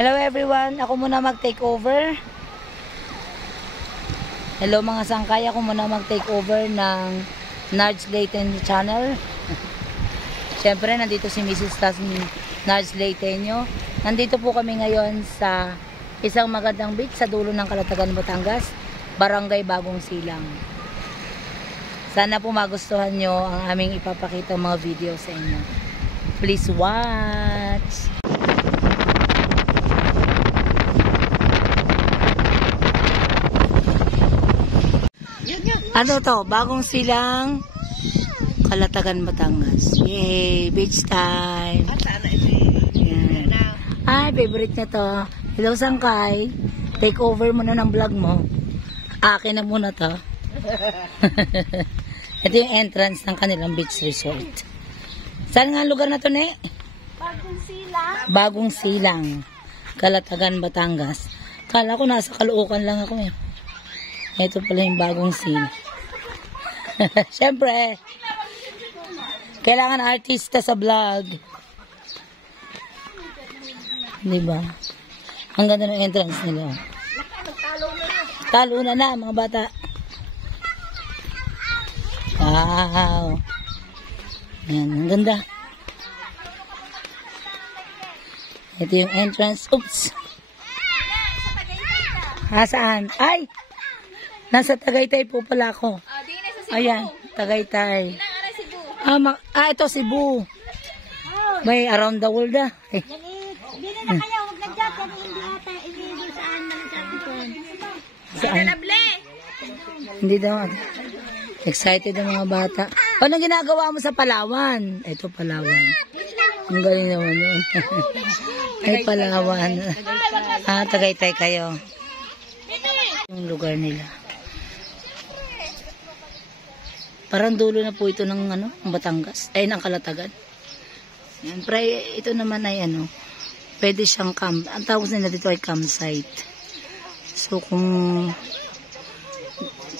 Hello everyone, ako muna mag-take over. Hello mga sangkay, ako muna mag-take over ng Nards Layton channel. Siyempre, nandito si Mrs. Nards Layton. Nandito po kami ngayon sa isang magandang beach sa dulo ng Calatagan, Batangas, Barangay Bagong Silang. Sana po magustuhan nyo ang aming ipapakita mga video sa inyo. Please watch! Ano to? Bagong Silang, Calatagan, Batangas. Yay! Beach time! Yan. Ay, favorite na to. Hello, Sangkay. Take over muna ng vlog mo. Akin na muna to. Ito yung entrance ng kanilang beach resort. Saan nga lugar na to, ne? Bagong Silang. Bagong Silang, Calatagan, Batangas. Kala ko nasa Caloocan lang ako eh. Ito pala yung Bagong Silang. Siyempre, kailangan artista sa vlog. Diba? Ang ganda ng entrance nila. Talo na mga bata. Wow. Yan, ang ganda. Ito yung entrance. Oops. Saan? Ay! Nasa Tagaytay po pala ako. Ayan, Tagaytay. Ito Cebu. May around the world ah. Bili na kayo, huwag na dyan. Hindi ata, hindi saan man sa Saan? Hindi daw. Excited ang mga bata. Anong ginagawa mo sa Palawan? Ito Palawan. Ang galing naman yun. Ay Palawan. Tagaytay kayo. Yung lugar nila. Parang dulo na po ito ng Batangas. Ay, ng Calatagan. Yan. Pero ito naman ay pwede siyang camp. Ang tawag nila dito ay campsite. So, kung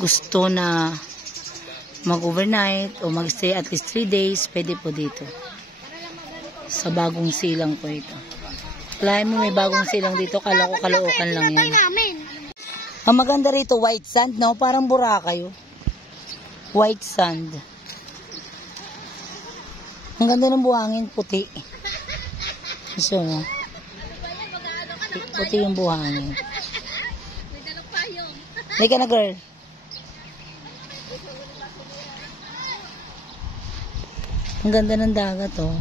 gusto na mag-overnight o mag-stay at least 3 days, pwede po dito. Sa Bagong Silang po ito. Kalahin mo may Bagong Silang dito. Kala ko Caloocan lang yan. Ang maganda rito, white sand, no? Parang Boracay. White sand. Ang ganda ng buhangin, puti. So, puti yung buhangin. Halika na, girl. Ang ganda ng dagat, oh.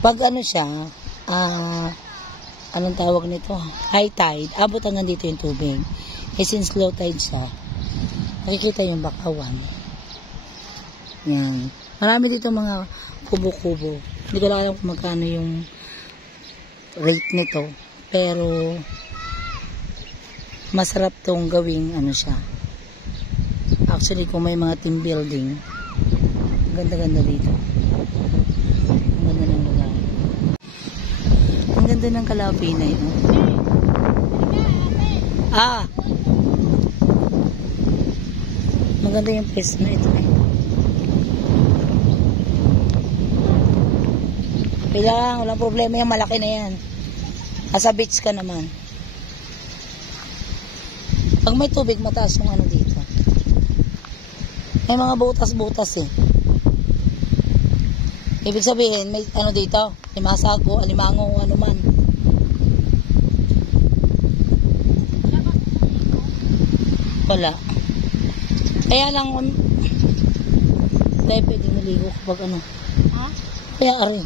Pag siya, anong tawag nito? High tide, abot hanggang dito yung tubig. Since low tide siya, nakikita yung bakawan. Yan. Marami dito mga kubo-kubo. Hindi ko alam kung magkano yung rate nito. Pero, masarap tong gawing siya. Actually, kung may mga team building, ganda-ganda dito. Ang ganda ng lugar. Ang ganda ng Calapina yun. Maganda yung place na ito. Kailangan, walang problema yung malaki na yan. Nasa beach ka naman. Pag may tubig, mataas yung dito. May mga butas-butas eh. Ibig sabihin, may dito, limasago, alimango, ano man. Wala. Kaya lang, tayo pwede maligo kapag Kaya ari.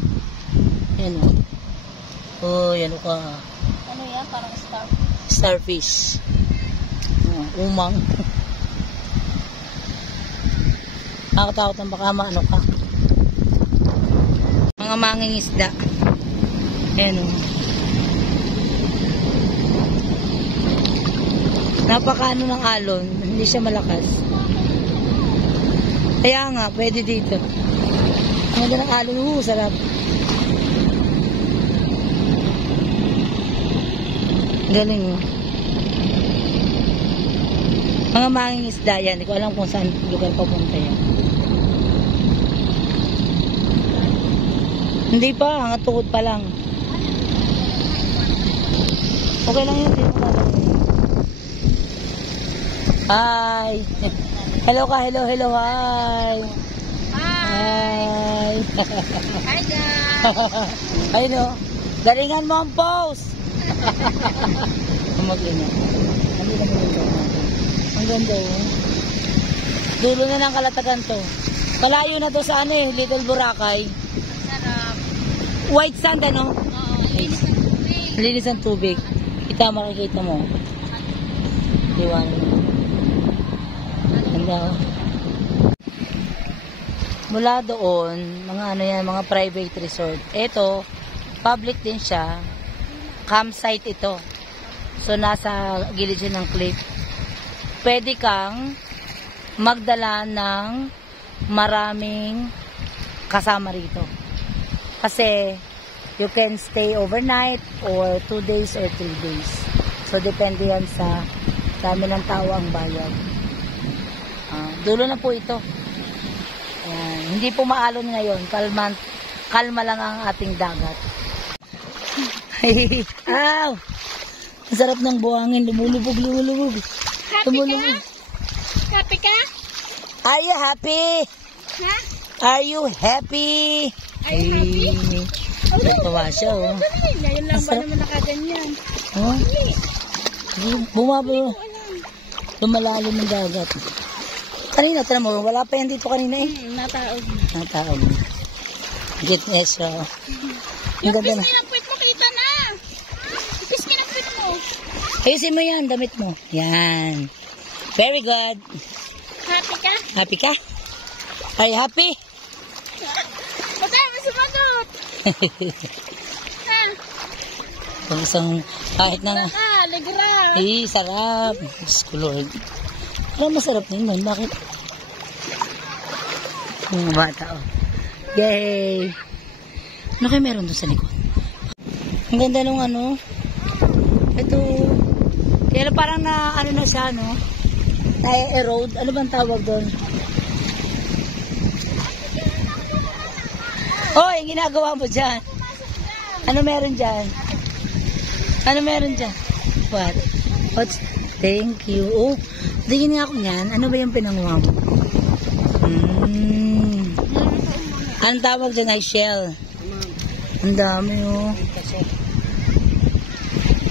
Yan o. Yan o ka. Ano yan? Parang starfish. Umang. Nakatakot ng baka ka. Mga manging isda. Ayan o. Napakaano ng alon. Hindi siya malakas. Kaya nga, pwede dito. Ang ganda ng alon. Sarap. Galing o. Mga manging isda yan. Hindi ko alam kung saan lugar papunta yan. Hindi pa, hanggang tukod pa lang. Okay lang yun. Di mo lalagay. Hi. Hello ka, hello, hi. Hi. Hi guys. Ay no. Galingan mo ang pose. Mag-ina. Hindi naman yung gawin natin. Ang ganda oh. Dulo na ng Kalatagan to. Palayo na to sa ano eh, Little Boracay. Sarap. White sand ano? Oo, linis ng tubig. Linis ang tubig. Kita, makikita mo. Liwanag. Ganda oh. Mula doon, mga ano yan, mga private resort. Ito, public din siya. Campsite ito. So, nasa gilid siya ng cliff. Pwede kang magdala ng maraming kasama rito. Kasi, you can stay overnight or 2 days or 3 days. So, depende yan sa dami ng tao ang bayad. Dulo na po ito. Ayan. Hindi po maalon ngayon. Kalma lang ang ating dagat. Aw! Ang sarap ng buhangin. Lumulubog. Happy ka? Happy ka? Are you happy? Ha? Are you happy? Are you happy? Tuwa siya, oh. Ngayon lang ba naman nakaganyan? Oh? Bumaba. Lumalalim ng dagat. Kanina, tara mo, wala pa yan dito kanina eh. Nataog. Nataog. Gitness siya. Ang Yung ganda na. pisngi ng puwit mo, kita na. Pisngi ng puwit mo. Ayusin mo yan, damit mo. Yan. Very good. Happy ka? Happy ka? Are you happy? Basta mo sumagot. Ha? Pag isang, kahit na, Baka, ligra. sarap. Diyos ko, Lord. Parang masarap din nun. Bakit? Mga bata, oh. Yay! Ano kayo meron doon sa likod? Ang ganda nung ano. Ito. Kaya parang na, ano na siya, no? Na-erode. Ano bang tawag doon? Hoy, ginagawa mo dyan. Ano meron dyan? Ano meron dyan? What? What? Thank you. Oh, tingin nga ako niyan. Ano ba yung pinanguha mo? Anong tawag dyan ay shell? Ang dami oh.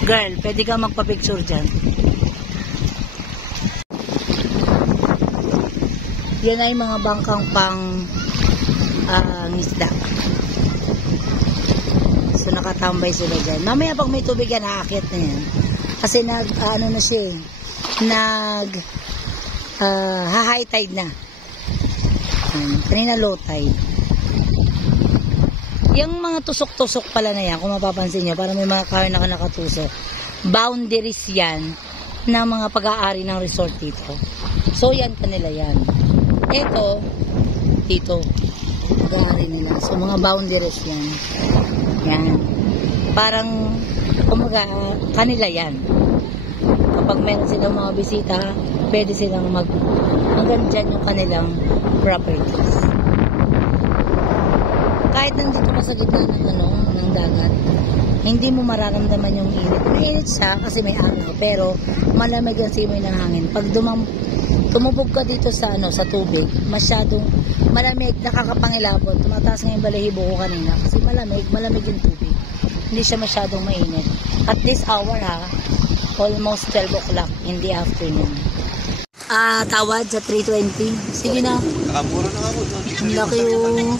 Girl, pwede ka magpa-picture dyan. Yan ay mga bangkang pang isda. So nakatambay sila dyan. Mamaya pag may tubig yan, aakit na yan. Kasi ano na siya eh. High tide na. Kanina low tide. Yung mga tusok-tusok pala na yan, kung mapapansin nyo, para may mga kahoy na nakatusok. Boundaries yan ng mga pag-aari ng resort dito. So yan kanila yan. Ito, dito. Pag-aari nila. So mga boundaries yan. Yan. Parang, kumaga, kanila yan. Kapag meron silang mga bisita, pwede silang hanggang dyan yung kanilang properties. Kahit nandito ka sa gitna ng dagat, hindi mo mararamdaman yung init. Mainit siya kasi may araw, pero malamig ang simoy ng hangin. Pag tumubog ka dito sa tubig, masyadong malamig, nakakapangilabot. Tumataas nga yung balahibo ko kanina kasi malamig yung tubig. Hindi siya masyadong mainit. At this hour almost 12 o'clock in the afternoon. Tawad sa 320. Sige na. Nakamura na ako. Ang laki oh.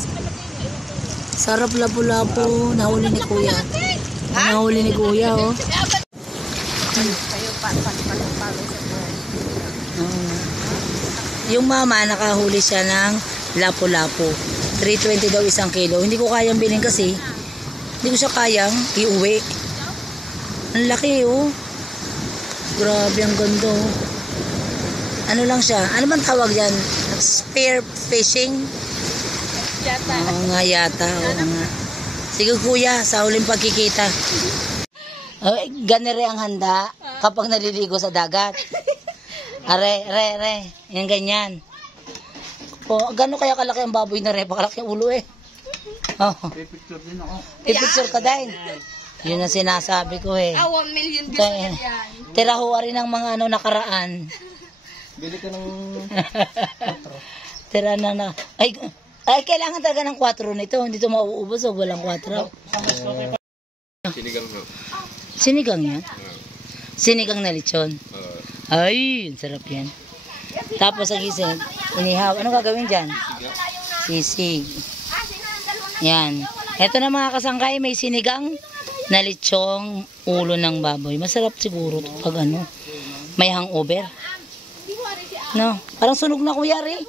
Sarap lapu-lapu. Nahuli ni Kuya. Nahuli ni Kuya oh. Yung mama nakahuli siya ng lapu-lapu. 320 daw isang kilo. Hindi ko kayang bilhin kasi hindi ko siya kayang iuwi. Ang laki oh. Grabe ang ganda oh. Ano lang siya? Ano bang tawag yan? Spear fishing? Yata. Oo nga yata. Oo nga. Sige kuya, sa huling pagkikita. Ganere ang handa kapag naliligo sa dagat. Are. Yan ganyan. O, gano'n kaya kalaki ang baboy na re? Pakalaki ang ulo eh. Oh. Picture din ako. I-picture ka din. Yun ang sinasabi ko eh. 1 million views Kaya, na yan. tirahuwa rin ng mga ano nakaraan. Bili ka ng Tira na. Ay, kailangan talaga ng 4 nito. Hindi ito mauubos o walang 4. sinigang na. Sinigang yan? Sinigang na lechon. Ay, ang sarap yan. Tapos ang gising, inihaw. Ano gagawin dyan? Sisig. Yan. Ito na mga kasangkay, may sinigang na lechong ulo ng baboy. Masarap siguro to pag ano, may hangover. No, parang sunog na kuya rin.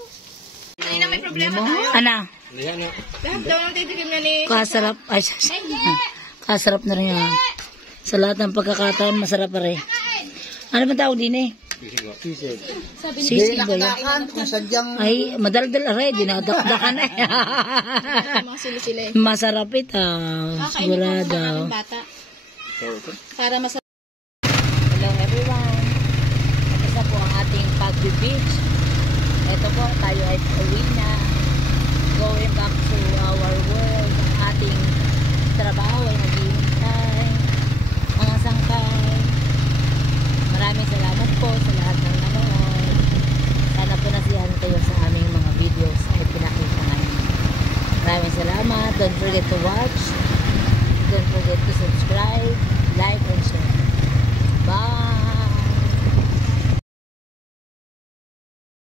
Hindi na may problema tayo. Ana, Lahat daw ng titikim na ni... kasarap. Ay, kasarap na rin yan. Sa lahat ng pagkakataon, masarap pa rin. Ano ba tawag din eh? Sisig ba yan? Kung sadyang Ay, madaldal aray, dinadakdakan eh. Mga sili-sili. Masarap ito. Sigurado. Bata. Para mas... Hello everyone. Tapos na po ang ating pag-beach. Ito po, tayo ay uwi na. Going back to our world. Ang ating trabaho ay naghihintay. Mga sangkay. Maraming salamat po sa lahat ng nanonood. Sana po nasiyahan kayo sa aming mga videos ay pinakita namin. Maraming salamat. Don't forget to watch. Don't forget to subscribe, like, and share. Bye!